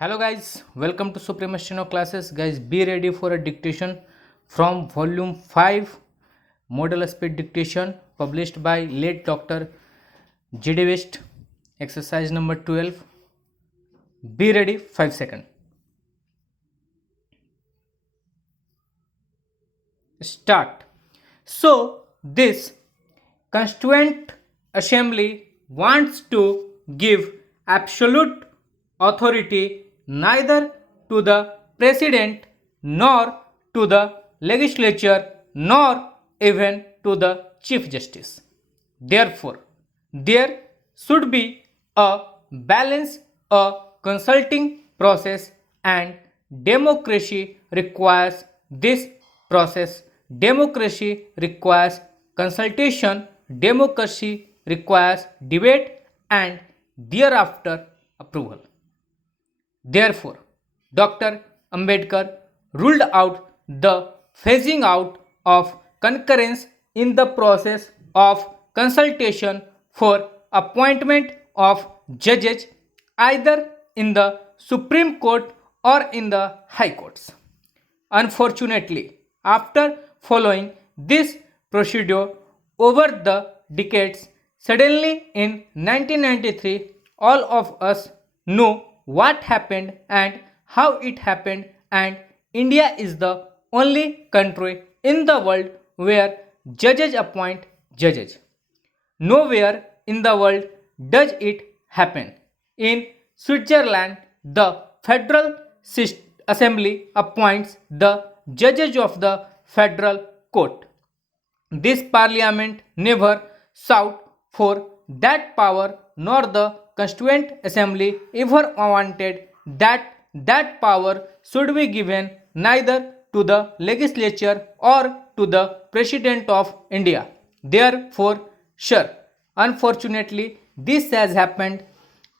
Hello guys, welcome to Supreme Steno classes. Guys, be ready for a dictation from volume 5 model speed dictation published by late Dr. G.D. West. Exercise number 12. Be ready 5 seconds. Start. So this Constituent Assembly wants to give absolute authority neither to the President nor to the legislature nor even to the Chief Justice. Therefore, there should be a balance, a consulting process, and democracy requires this process. Democracy requires consultation, democracy requires debate, and thereafter approval. Therefore, Dr. Ambedkar ruled out the phasing out of concurrence in the process of consultation for appointment of judges either in the Supreme Court or in the High Courts. Unfortunately, after following this procedure over the decades, suddenly in 1993, all of us know what happened and how it happened, and India is the only country in the world where judges appoint judges. Nowhere in the world does it happen. In Switzerland, the Federal Assembly appoints the judges of the Federal Court. This parliament never sought for that power, nor the Constituent Assembly ever wanted that power should be given neither to the legislature or to the President of India. Therefore, sure, unfortunately, this has happened.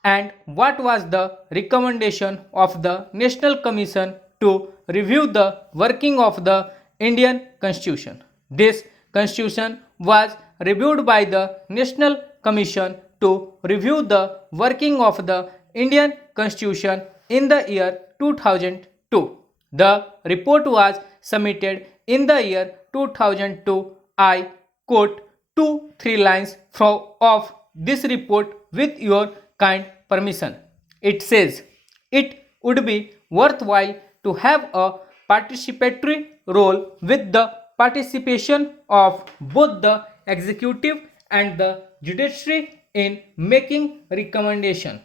And what was the recommendation of the National Commission to review the working of the Indian Constitution? This Constitution was reviewed by the National Commission to review the working of the Indian Constitution in the year 2002. The report was submitted in the year 2002. I quote 2-3 lines of this report with your kind permission. It says, it would be worthwhile to have a participatory role with the participation of both the executive and the judiciary in making recommendation.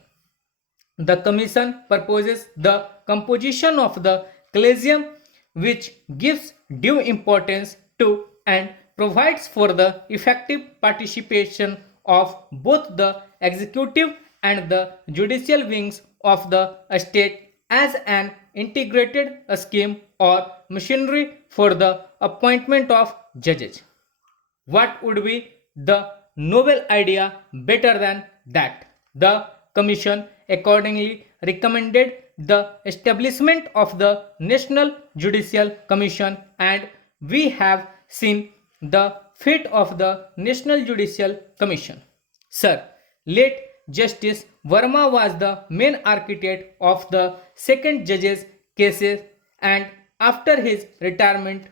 The Commission proposes the composition of the collegium, which gives due importance to and provides for the effective participation of both the executive and the judicial wings of the state as an integrated scheme or machinery for the appointment of judges. What would be the novel idea better than that? The Commission accordingly recommended the establishment of the National Judicial Commission, and we have seen the fate of the National Judicial Commission. Sir, late Justice Verma was the main architect of the second judge's cases, and after his retirement,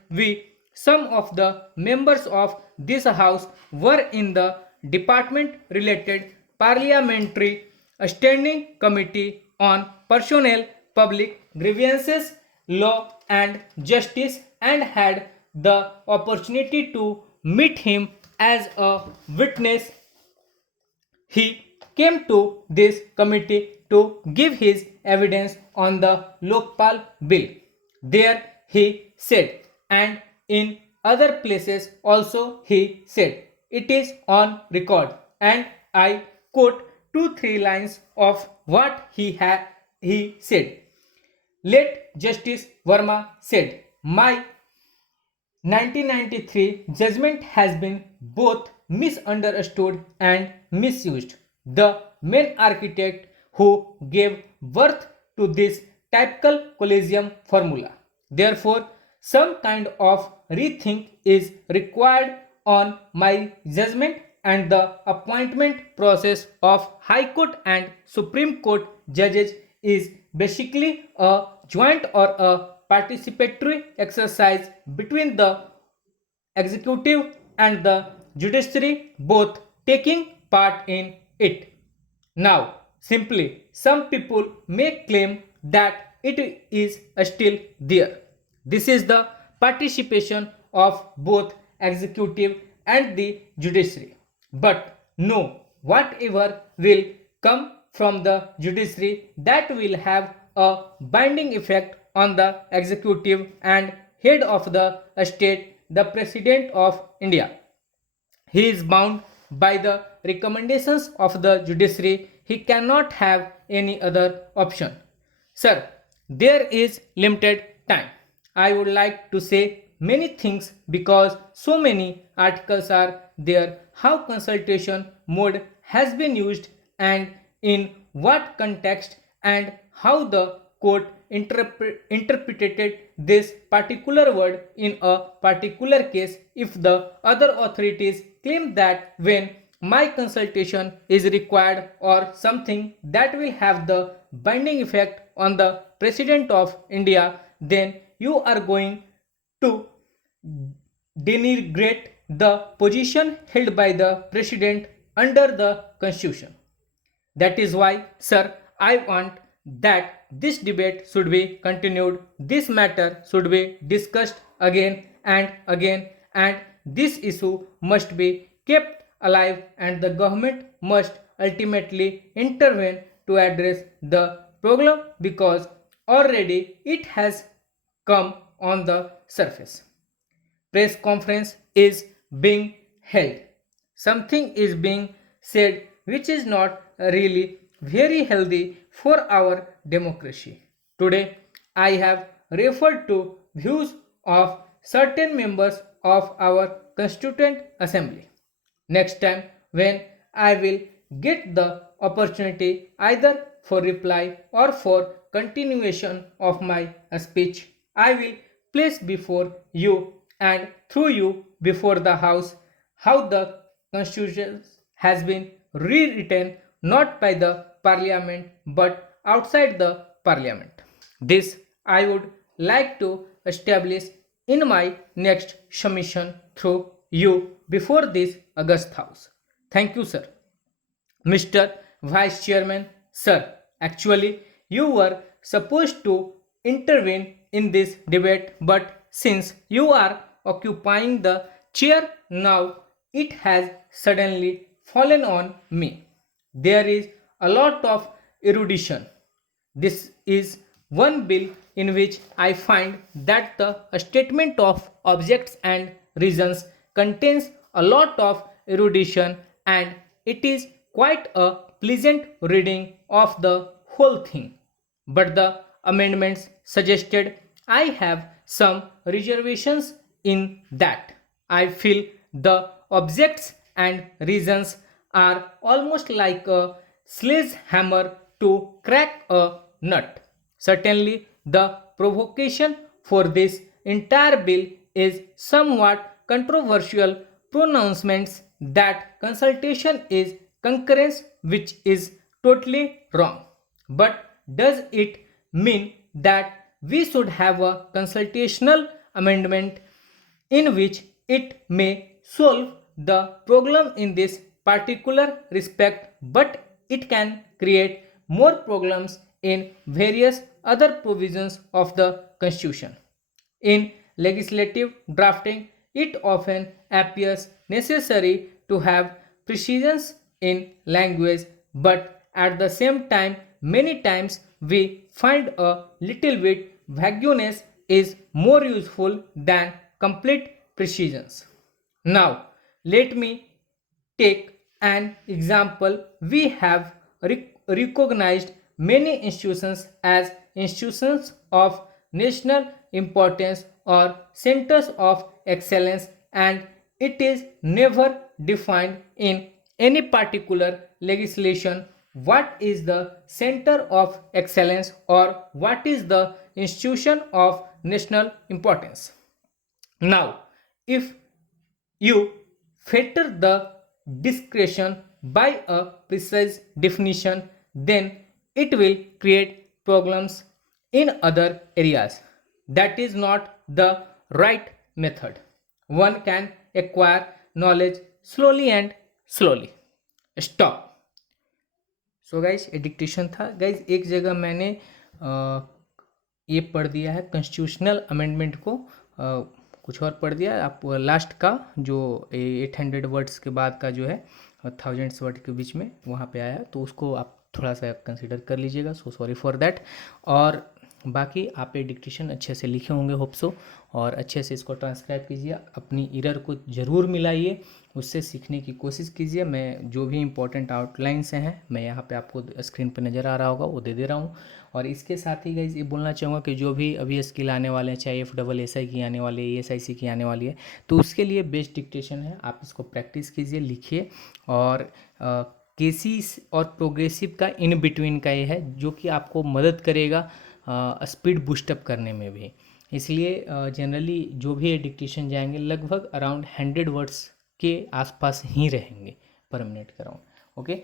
some of the members of this house, were in the department related parliamentary standing committee on personnel, public grievances, law and justice, and had the opportunity to meet him as a witness. He came to this committee to give his evidence on the Lokpal bill. There he said, and in other places also he said, it is on record, and I quote 2-3 lines of what he said. Late Justice Verma said, my 1993 judgment has been both misunderstood and misused. The main architect who gave birth to this typical collegium formula. Therefore, some kind of rethink is required on my judgment and the appointment process of High Court and Supreme Court judges is basically a joint or a participatory exercise between the executive and the judiciary, both taking part in it. Now, simply, some people may claim that it is still there. This is the participation of both executive and the judiciary. But no, whatever will come from the judiciary, that will have a binding effect on the executive and head of the state, the president of India. He is bound by the recommendations of the judiciary. He cannot have any other option. Sir, there is limited time. I would like to say many things because so many articles are there. How consultation mode has been used and in what context, and how the court interpreted this particular word in a particular case. If the other authorities claim that when my consultation is required or something that will have the binding effect on the president of India, then you are going to denigrate the position held by the president under the constitution. That is why, sir, I want that this debate should be continued. This matter should be discussed again and again, and this issue must be kept alive, and the government must ultimately intervene to address the problem because already it has come on the surface. Press conference is being held. Something is being said which is not really very healthy for our democracy. Today, I have referred to views of certain members of our Constituent Assembly. Next time, when I will get the opportunity either for reply or for continuation of my speech, I will place before you and through you before the House how the Constitution has been rewritten not by the Parliament but outside the Parliament. This I would like to establish in my next submission through you before this August House. Thank you, sir. Mr. Vice Chairman, sir, actually, you were supposed to intervene in this debate, but since you are occupying the chair now, it has suddenly fallen on me. There is a lot of erudition. This is one bill in which I find that the statement of objects and reasons contains a lot of erudition, and it is quite a pleasant reading of the whole thing. But the amendments suggested, I have some reservations in that. I feel the objects and reasons are almost like a sledgehammer to crack a nut. Certainly, the provocation for this entire bill is somewhat controversial pronouncements that consultation is concurrence, which is totally wrong. But does it mean that we should have a consultational amendment in which it may solve the problem in this particular respect, but it can create more problems in various other provisions of the Constitution? In legislative drafting, it often appears necessary to have precision in language, but at the same time, many times we find a little bit vagueness is more useful than complete precision. Now, let me take an example. We have recognized many institutions as institutions of national importance or centers of excellence, and it is never defined in any particular legislation what is the center of excellence or what is the institution of national importance. Now, if you fetter the discretion by a precise definition, then it will create problems in other areas. That is not the right method. One can acquire knowledge slowly and slowly. Stop. So guys ये dictation था guys. एक जगह मैंने ये पढ़ दिया है constitutional amendment को, कुछ और पढ़ दिया। आप लास्ट का जो 800 वर्ड्स के बाद का जो है 1000 वर्ड के बीच में वहाँ पे आया, तो उसको आप थोड़ा सा कंसिडर कर लीजिएगा। So sorry for that. और बाकी आप ये डिक्टेशन अच्छे से लिखे होंगे होप सो, और अच्छे से इसको ट्रांसक्राइब कीजिए, अपनी एरर को ज़रूर मिलाइए, उससे सीखने की कोशिश कीजिए। मैं जो भी इंपॉर्टेंट आउटलाइंस हैं मैं यहाँ पे आपको स्क्रीन पे नज़र आ रहा होगा वो दे दे रहा हूँ। और इसके साथ ही गाइज ये बोलना चाहूँगा कि जो भी अभी स्किल आने वाले हैं, चाहे FSSAI की आने वाली है, ESIC की आने वाली है, तो उसके लिए बेस्ट डिक्टेशन है। आप इसको प्रैक्टिस कीजिए, लिखिए। और केसीस और प्रोग्रेसिव का इन बिटवीन का ये है जो कि आपको मदद करेगा स्पीड बूस्टअप करने में भी। इसलिए जनरली जो भी डिक्टेशन जाएंगे लगभग अराउंड 100 वर्ड्स के आसपास ही रहेंगे पर मिनट का राउंड। ओके,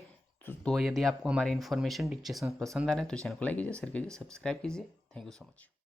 तो यदि आपको हमारे इन्फॉर्मेशन डिक्टेशन पसंद आ रहे हैं तो चैनल को लाइक कीजिए, शेयर कीजिए, सब्सक्राइब कीजिए। Thank you so much.